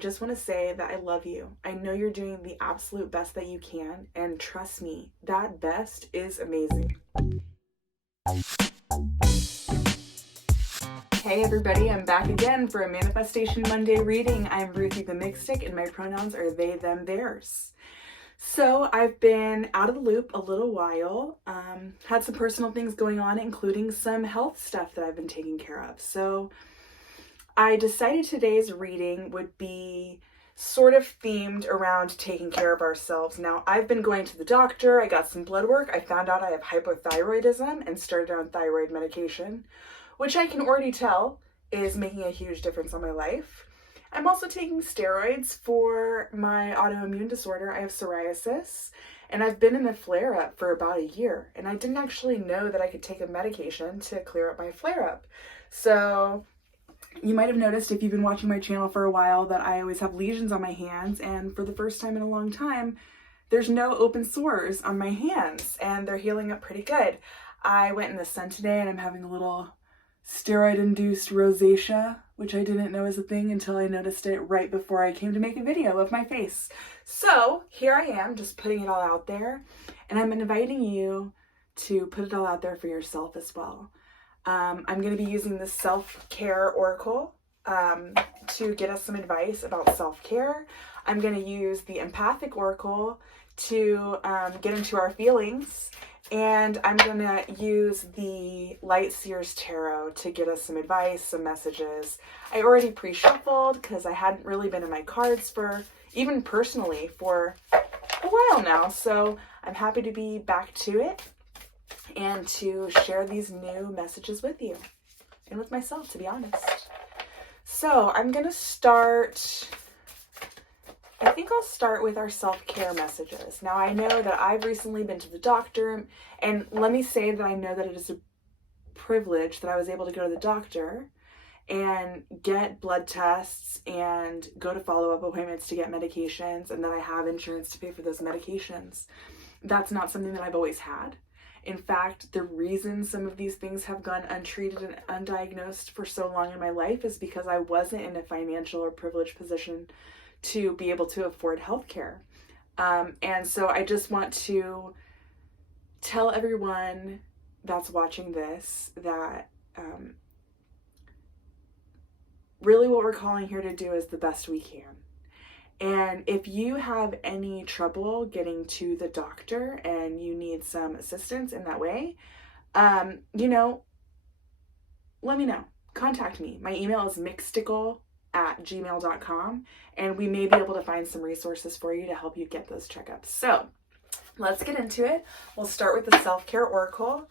just want to say that I love you. I know you're doing the absolute best that you can, and trust me, that best is amazing. Hey everybody, I'm back again for a Manifestation Monday reading. I'm Ruthie the Mystic, and my pronouns are they, them, theirs. So I've been out of the loop a little while, had some personal things going on, including some health stuff that I've been taking care of. So I decided today's reading would be sort of themed around taking care of ourselves. Now, I've been going to the doctor, I got some blood work, I found out I have hypothyroidism and started on thyroid medication, which I can already tell is making a huge difference on my life. I'm also taking steroids for my autoimmune disorder. I have psoriasis, and I've been in a flare-up for about a year, and I didn't actually know that I could take a medication to clear up my flare-up. So you might have noticed if you've been watching my channel for a while that I always have lesions on my hands, and for the first time in a long time, there's no open sores on my hands, and they're healing up pretty good. I went in the sun today, and I'm having a little steroid-induced rosacea, which I didn't know was a thing until I noticed it right before I came to make a video of my face. So here I am, just putting it all out there, and I'm inviting you to put it all out there for yourself as well. I'm going to be using the SelfCare Oracle to get us some advice about self-care. I'm going to use the Empathic Oracle to get into our feelings. And I'm going to use the Light Seers Tarot to get us some advice, some messages. I already pre-shuffled because I hadn't really been in my cards for, even personally, for a while now. So I'm happy to be back to it and to share these new messages with you and with myself, to be honest. So I'm going to start... I think I'll start with our self-care messages. Now, I know that I've recently been to the doctor, and let me say that I know that it is a privilege that I was able to go to the doctor and get blood tests and go to follow-up appointments to get medications, and that I have insurance to pay for those medications. That's not something that I've always had. In fact, the reason some of these things have gone untreated and undiagnosed for so long in my life is because I wasn't in a financial or privileged position to be able to afford healthcare. And so I just want to tell everyone that's watching this that really what we're calling here to do is the best we can. And if you have any trouble getting to the doctor and you need some assistance in that way, let me know. Contact me. My email is mixtical@gmail.com, and we may be able to find some resources for you to help you get those checkups. So let's get into it. We'll start with the Self-Care Oracle.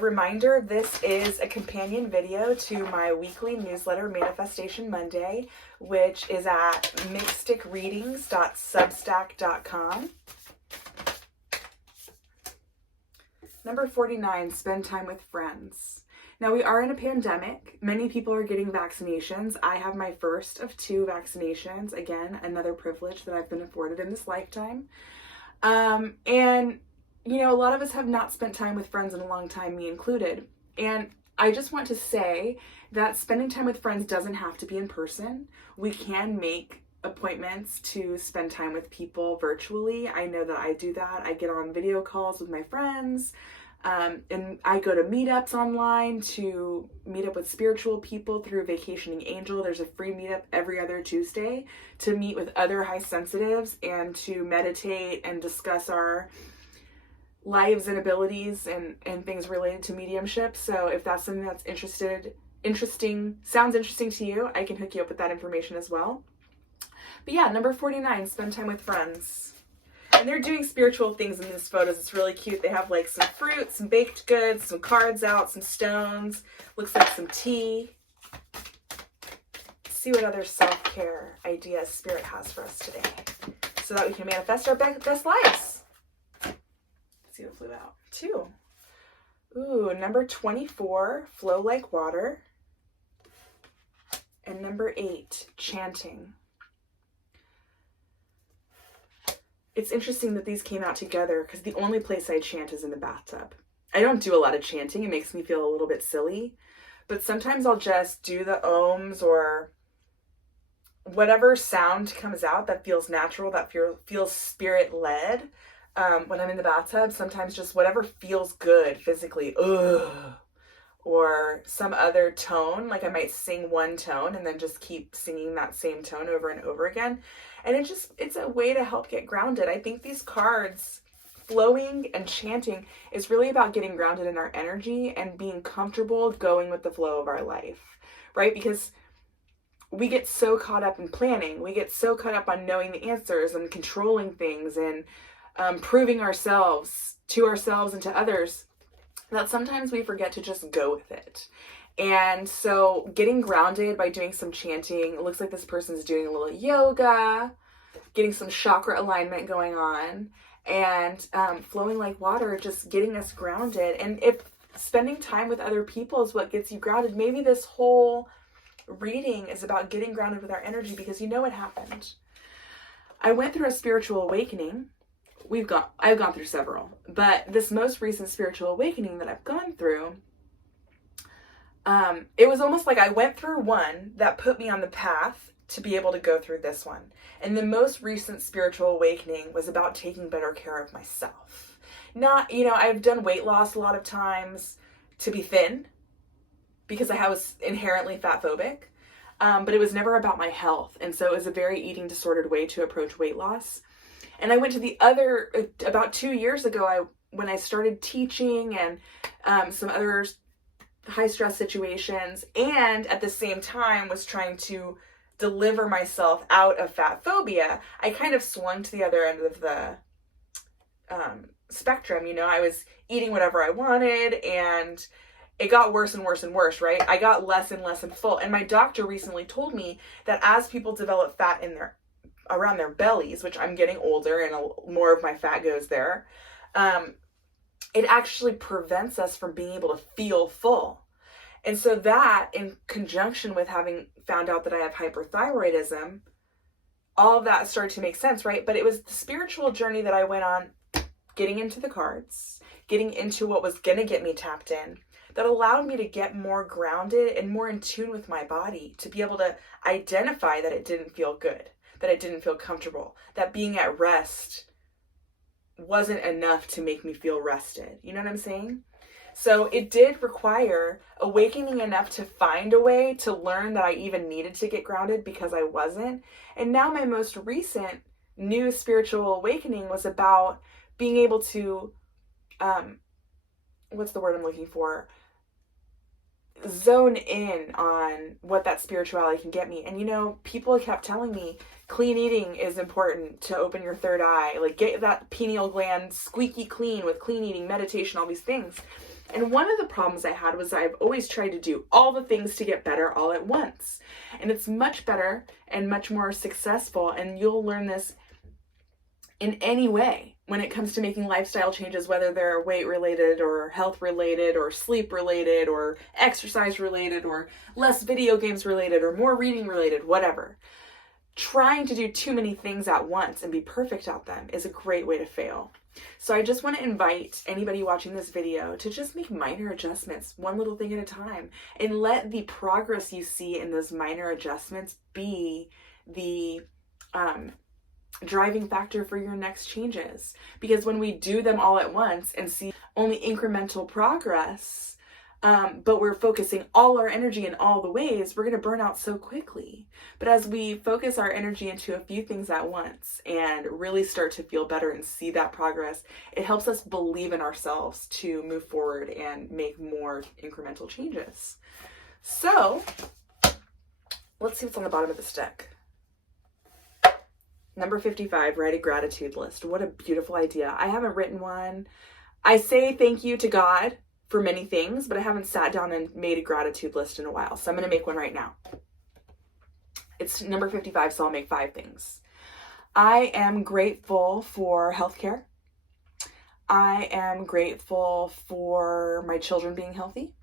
Reminder, this is a companion video to my weekly newsletter, Manifestation Monday, which is at mysticreadings.substack.com. Number 49, spend time with friends. Now, we are in a pandemic. Many people are getting vaccinations. I have my first of 2 vaccinations. Again, another privilege that I've been afforded in this lifetime. And, a lot of us have not spent time with friends in a long time, me included. And I just want to say that spending time with friends doesn't have to be in person. We can make appointments to spend time with people virtually. I know that I do that. I get on video calls with my friends. And I go to meetups online to meet up with spiritual people through Vacationing Angel. There's a free meetup every other Tuesday to meet with other high sensitives and to meditate and discuss our lives and abilities and things related to mediumship. So if that's something that's sounds interesting to you, I can hook you up with that information as well. But yeah, number 49, spend time with friends. And they're doing spiritual things in these photos. It's really cute. They have like some fruit, some baked goods, some cards out, some stones. Looks like some tea. Let's see what other self-care ideas Spirit has for us today so that we can manifest our best lives. Let's see what flew out. 2. Ooh, number 24, flow like water. And number 8, chanting. It's interesting that these came out together because the only place I chant is in the bathtub. I don't do a lot of chanting. It makes me feel a little bit silly. But sometimes I'll just do the ohms or whatever sound comes out that feels natural, that feels spirit-led, when I'm in the bathtub, sometimes just whatever feels good physically, or some other tone, like I might sing one tone and then just keep singing that same tone over and over again. And it's a way to help get grounded. I think these cards, flowing and chanting, is really about getting grounded in our energy and being comfortable going with the flow of our life, right? Because we get so caught up in planning. We get so caught up on knowing the answers and controlling things and proving ourselves to ourselves and to others that sometimes we forget to just go with it. And so getting grounded by doing some chanting, it looks like this person's doing a little yoga, getting some chakra alignment going on, and flowing like water, just getting us grounded. And if spending time with other people is what gets you grounded, maybe this whole reading is about getting grounded with our energy, because you know what happened. I went through a spiritual awakening. I've gone through several, but this most recent spiritual awakening that I've gone through, it was almost like I went through one that put me on the path to be able to go through this one. And the most recent spiritual awakening was about taking better care of myself. Not, I've done weight loss a lot of times to be thin, because I was inherently fat phobic, but it was never about my health. And so it was a very eating disordered way to approach weight loss. And I went to the other, about 2 years ago, when I started teaching and some other high stress situations, and at the same time was trying to deliver myself out of fat phobia, I kind of swung to the other end of the spectrum. I was eating whatever I wanted, and it got worse and worse and worse, right? I got less and less and full. And my doctor recently told me that as people develop fat around their bellies, which I'm getting older and more of my fat goes there, it actually prevents us from being able to feel full. And so that, in conjunction with having found out that I have hyperthyroidism, all of that started to make sense, right? But it was the spiritual journey that I went on, getting into the cards, getting into what was going to get me tapped in, that allowed me to get more grounded and more in tune with my body, to be able to identify that it didn't feel good, that it didn't feel comfortable, that being at rest wasn't enough to make me feel rested. You know what I'm saying? So it did require awakening enough to find a way to learn that I even needed to get grounded, because I wasn't. And now my most recent new spiritual awakening was about being able to, what's the word I'm looking for? Zone in on what that spirituality can get me. And people kept telling me clean eating is important to open your third eye, like get that pineal gland squeaky clean with clean eating, meditation, all these things. And one of the problems I had was I've always tried to do all the things to get better all at once. And it's much better and much more successful, and you'll learn this in any way when it comes to making lifestyle changes, whether they're weight related or health related or sleep related or exercise related or less video games related or more reading related, whatever. Trying to do too many things at once and be perfect at them is a great way to fail. So I just want to invite anybody watching this video to just make minor adjustments, one little thing at a time, and let the progress you see in those minor adjustments be the driving factor for your next changes. Because when we do them all at once and see only incremental progress, but we're focusing all our energy in all the ways, we're going to burn out so quickly. But as we focus our energy into a few things at once and really start to feel better and see that progress, it helps us believe in ourselves to move forward and make more incremental changes. So let's see what's on the bottom of this deck. Number 55, write a gratitude list. What a beautiful idea. I haven't written one. I say thank you to God for many things, but I haven't sat down and made a gratitude list in a while. So I'm going to make one right now. It's number 55, so I'll make 5 things. I am grateful for healthcare. I am grateful for my children being healthy.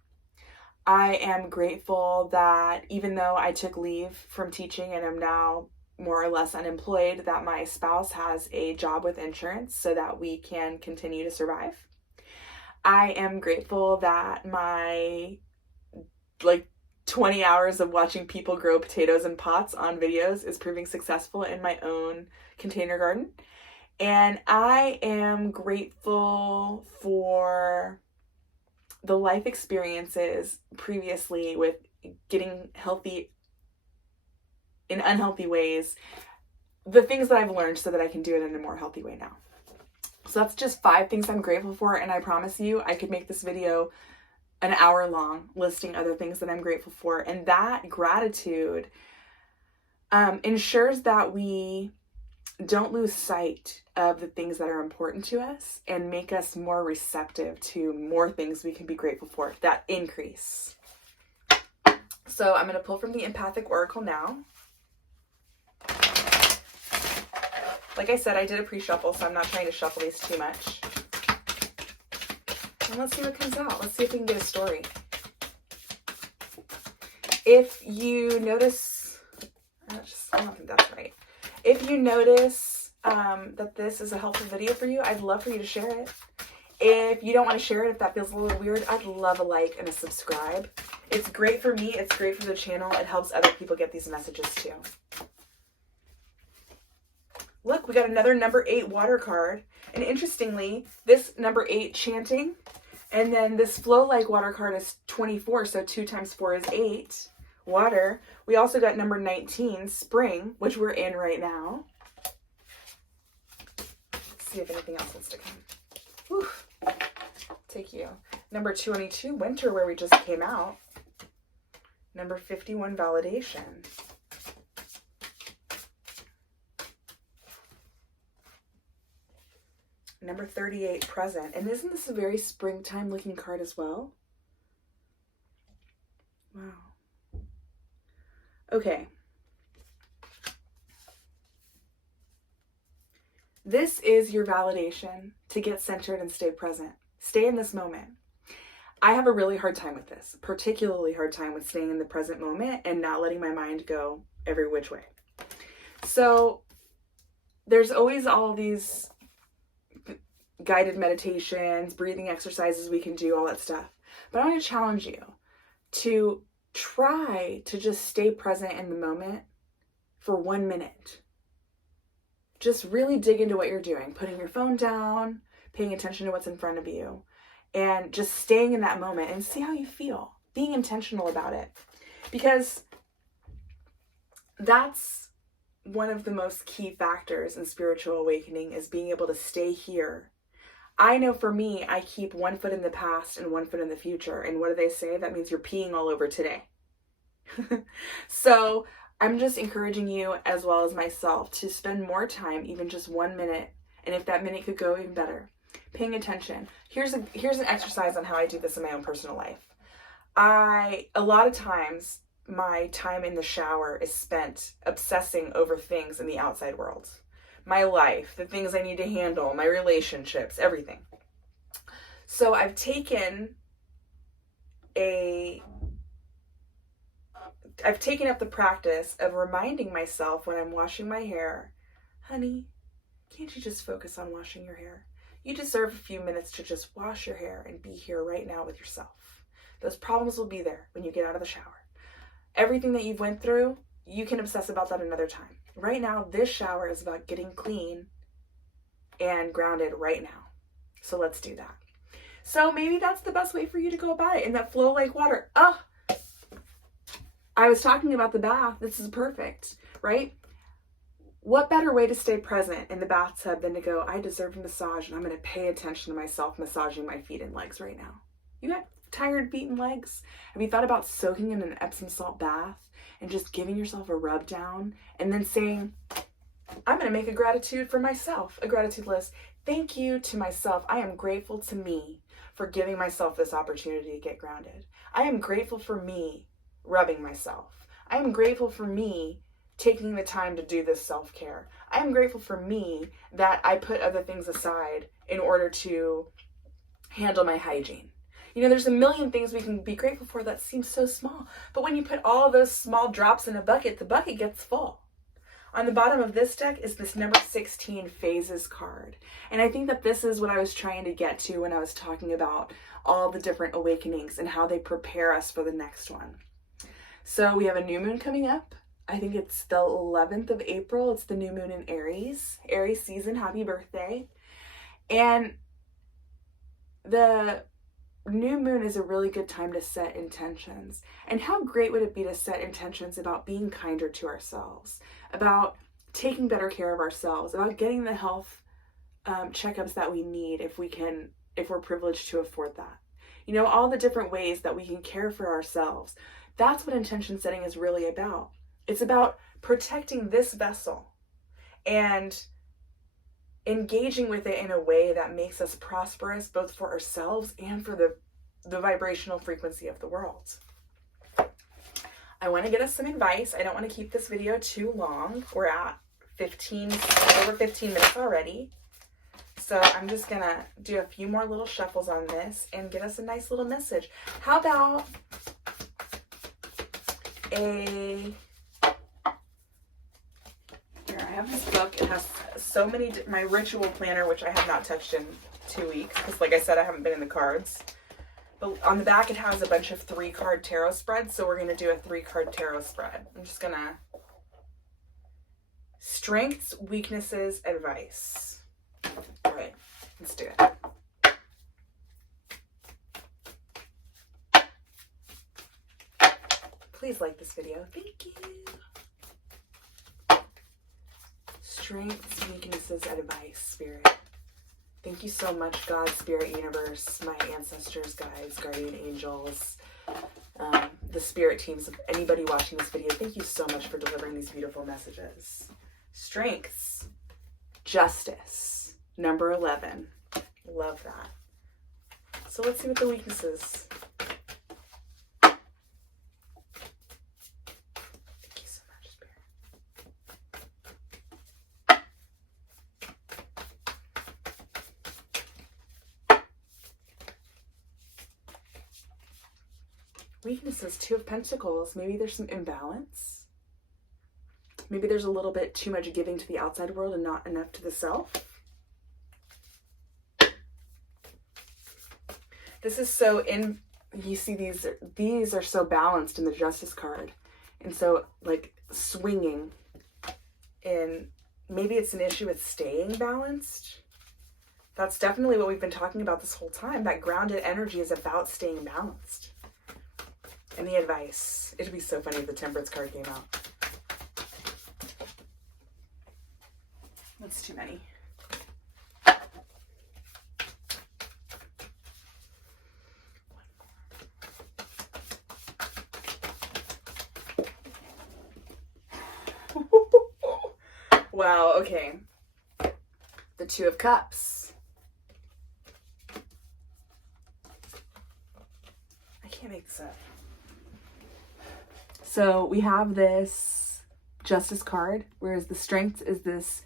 I am grateful that even though I took leave from teaching and am now more or less unemployed, that my spouse has a job with insurance so that we can continue to survive. I am grateful that my 20 hours of watching people grow potatoes in pots on videos is proving successful in my own container garden. And I am grateful for the life experiences previously with getting healthy in unhealthy ways, the things that I've learned so that I can do it in a more healthy way now. So that's just 5 things I'm grateful for, and I promise you I could make this video an hour long listing other things that I'm grateful for. And that gratitude ensures that we don't lose sight of the things that are important to us and make us more receptive to more things we can be grateful for that increase. So I'm going to pull from the Empathic Oracle now. Like I said, I did a pre-shuffle, so I'm not trying to shuffle these too much. And let's see what comes out. Let's see if we can get a story. If you notice, I don't think that's right. If you notice that this is a helpful video for you, I'd love for you to share it. If you don't want to share it, if that feels a little weird, I'd love a like and a subscribe. It's great for me. It's great for the channel. It helps other people get these messages too. Look, we got another number 8 water card. And interestingly, this number 8 chanting, and then this flow-like water card is 24, so 2 times 4 is 8. Water. We also got number 19, spring, which we're in right now. Let's see if anything else wants to come. Whew. Take you. Number 22, winter, where we just came out. Number 51, validation. Number 38, present. And isn't this a very springtime looking card as well? Wow. Okay. This is your validation to get centered and stay present. Stay in this moment. I have a really hard time with this, particularly hard time with staying in the present moment and not letting my mind go every which way. So there's always all these guided meditations, breathing exercises we can do, all that stuff. But I want to challenge you to try to just stay present in the moment for 1 minute. Just really dig into what you're doing, putting your phone down, paying attention to what's in front of you, and just staying in that moment and see how you feel, being intentional about it. Because that's one of the most key factors in spiritual awakening, is being able to stay here. I know for me, I keep 1 foot in the past and 1 foot in the future. And what do they say? That means you're peeing all over today. So I'm just encouraging you, as well as myself, to spend more time, even just 1 minute. And if that minute could go, even better. Paying attention. Here's an exercise on how I do this in my own personal life. A lot of times, my time in the shower is spent obsessing over things in the outside world. My life, the things I need to handle, my relationships, everything. So I've taken up the practice of reminding myself when I'm washing my hair, honey, can't you just focus on washing your hair? You deserve a few minutes to just wash your hair and be here right now with yourself. Those problems will be there when you get out of the shower. Everything that you've went through, you can obsess about that another time. Right now, this shower is about getting clean and grounded right now. So let's do that. So maybe that's the best way for you to go about it, in that flow like water. Oh, I was talking about the bath. This is perfect, right? What better way to stay present in the bathtub than to go, I deserve a massage, and I'm going to pay attention to myself massaging my feet and legs right now. You got tired feet and legs? Have you thought about soaking in an Epsom salt bath and just giving yourself a rub down and then saying, I'm going to make a gratitude for myself, a gratitude list. Thank you to myself. I am grateful to me for giving myself this opportunity to get grounded. I am grateful for me rubbing myself. I am grateful for me taking the time to do this self-care. I am grateful for me that I put other things aside in order to handle my hygiene. You know, there's a million things we can be grateful for that seem so small. But when you put all those small drops in a bucket, the bucket gets full. On the bottom of this deck is this number 16 phases card. And I think that this is what I was trying to get to when I was talking about all the different awakenings and how they prepare us for the next one. So we have a new moon coming up. I think it's the 11th of April. It's the new moon in Aries. Aries season, happy birthday. And the new moon is a really good time to set intentions. And how great would it be to set intentions about being kinder to ourselves, about taking better care of ourselves, about getting the health checkups that we need if we're privileged to afford that. You know, all the different ways that we can care for ourselves. That's what intention setting is really about. It's about protecting this vessel and engaging with it in a way that makes us prosperous, both for ourselves and for the vibrational frequency of the world. I want to get us some advice. I don't want to keep this video too long. We're at over 15 minutes already. So I'm just going to do a few more little shuffles on this and get us a nice little message. How about here, I have this book. It has so many, my ritual planner, which I have not touched in 2 weeks, because like I said, I haven't been in the cards. But on the back, it has a bunch of 3-card tarot spreads. So we're going to do a 3-card tarot spread. I'm just going to strengths, weaknesses, advice. All right, let's do it. Please like this video. Thank you. Strengths, weaknesses, advice, Spirit. Thank you so much, God, Spirit, Universe, my ancestors, guides, guardian angels, the spirit teams of anybody watching this video. Thank you so much for delivering these beautiful messages. Strengths, justice, number 11. Love that. So let's see what the weaknesses. Weaknesses, 2 of Pentacles. Maybe there's some imbalance. Maybe there's a little bit too much giving to the outside world and not enough to the self. This is so you see these are so balanced in the Justice card. And so like swinging, and maybe it's an issue with staying balanced. That's definitely what we've been talking about this whole time. That grounded energy is about staying balanced. And the advice. It'd be so funny if the Temperance card came out. That's too many. Wow, okay. The 2 of Cups. I can't make this up. So we have this Justice card, whereas the Strength is this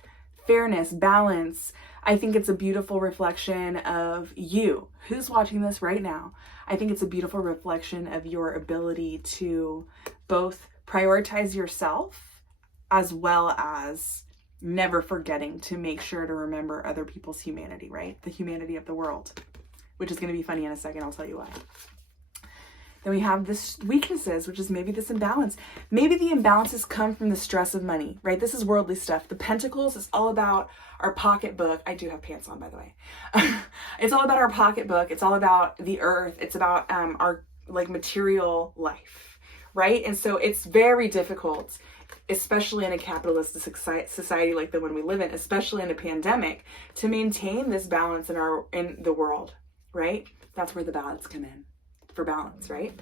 fairness, balance. I think it's a beautiful reflection of you. Who's watching this right now? I think it's a beautiful reflection of your ability to both prioritize yourself as well as never forgetting to make sure to remember other people's humanity, right? The humanity of the world, which is going to be funny in a second. I'll tell you why. Then we have this weaknesses, which is maybe this imbalance. Maybe the imbalances come from the stress of money, right? This is worldly stuff. The Pentacles is all about our pocketbook. I do have pants on, by the way. It's all about our pocketbook. It's all about the earth. It's about our like material life, right? And so it's very difficult, especially in a capitalistic society like the one we live in, especially in a pandemic, to maintain this balance in the world, right? That's where the balance come in. For balance, right?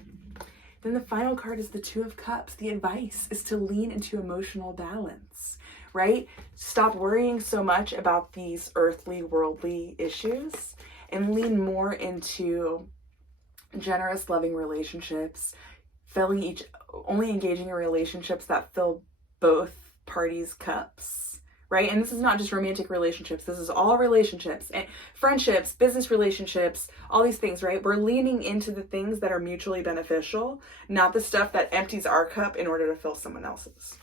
Then the final card is the 2 of Cups. The advice is to lean into emotional balance, right? Stop worrying so much about these earthly, worldly issues and lean more into generous, loving relationships, only engaging in relationships that fill both parties' cups. Right? And this is not just romantic relationships. This is all relationships and friendships, business relationships, all these things, right? We're leaning into the things that are mutually beneficial, not the stuff that empties our cup in order to fill someone else's.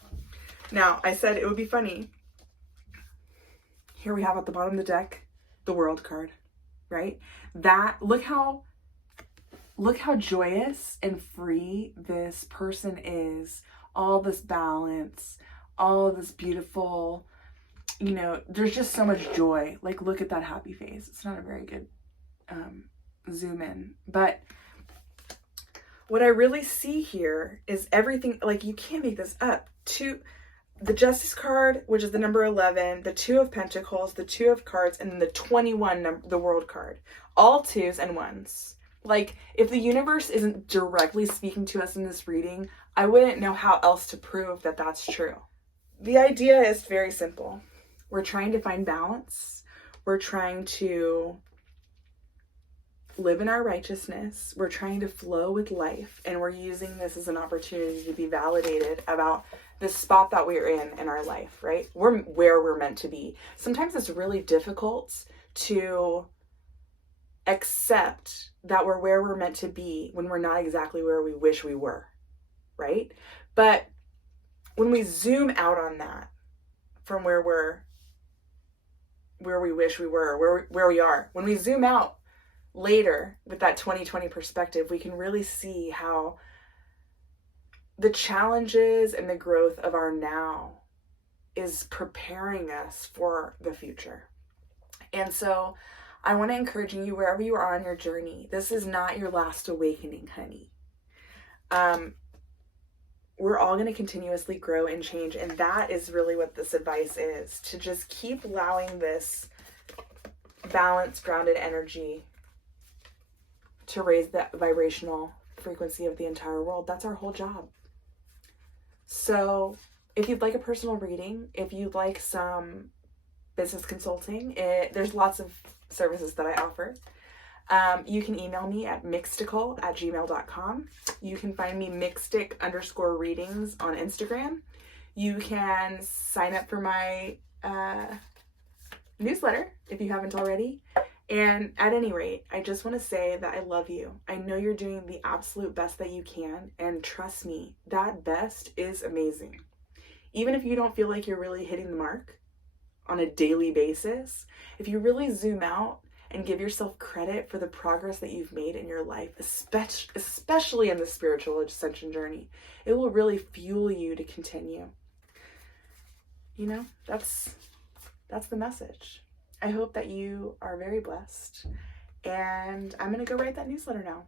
Now, I said it would be funny. Here we have at the bottom of the deck, the World card, right? Look how look how joyous and free this person is. All this balance, all this beautiful, you know, there's just so much joy. Like, look at that happy face. It's not a very good zoom in, but what I really see here is everything, like, you can't make this up. The Justice card, which is the number 11, the 2 of Pentacles, the 2 of Cards, and then the 21, the World card. All 2s and 1s. Like, if the universe isn't directly speaking to us in this reading, I wouldn't know how else to prove that that's true. The idea is very simple. We're trying to find balance. We're trying to live in our righteousness. We're trying to flow with life. And we're using this as an opportunity to be validated about the spot that we're in our life, right? We're where we're meant to be. Sometimes it's really difficult to accept that we're where we're meant to be when we're not exactly where we wish we were, right? But when we zoom out on that from where we wish we were, where we are, when we zoom out later with that 2020 perspective, we can really see how the challenges and the growth of our now is preparing us for the future. And so I want to encourage you, wherever you are on your journey, this is not your last awakening, honey. We're all going to continuously grow and change. And that is really what this advice is, to just keep allowing this balanced, grounded energy to raise the vibrational frequency of the entire world. That's our whole job. So if you'd like a personal reading, if you'd like some business consulting, there's lots of services that I offer. You can email me at mixtical@gmail.com. You can find me mixtic_readings on Instagram. You can sign up for my newsletter if you haven't already. And at any rate, I just want to say that I love you. I know you're doing the absolute best that you can. And trust me, that best is amazing. Even if you don't feel like you're really hitting the mark on a daily basis, if you really zoom out and give yourself credit for the progress that you've made in your life, especially in the spiritual ascension journey, it will really fuel you to continue. You know, that's the message. I hope that you are very blessed, and I'm going to go write that newsletter now.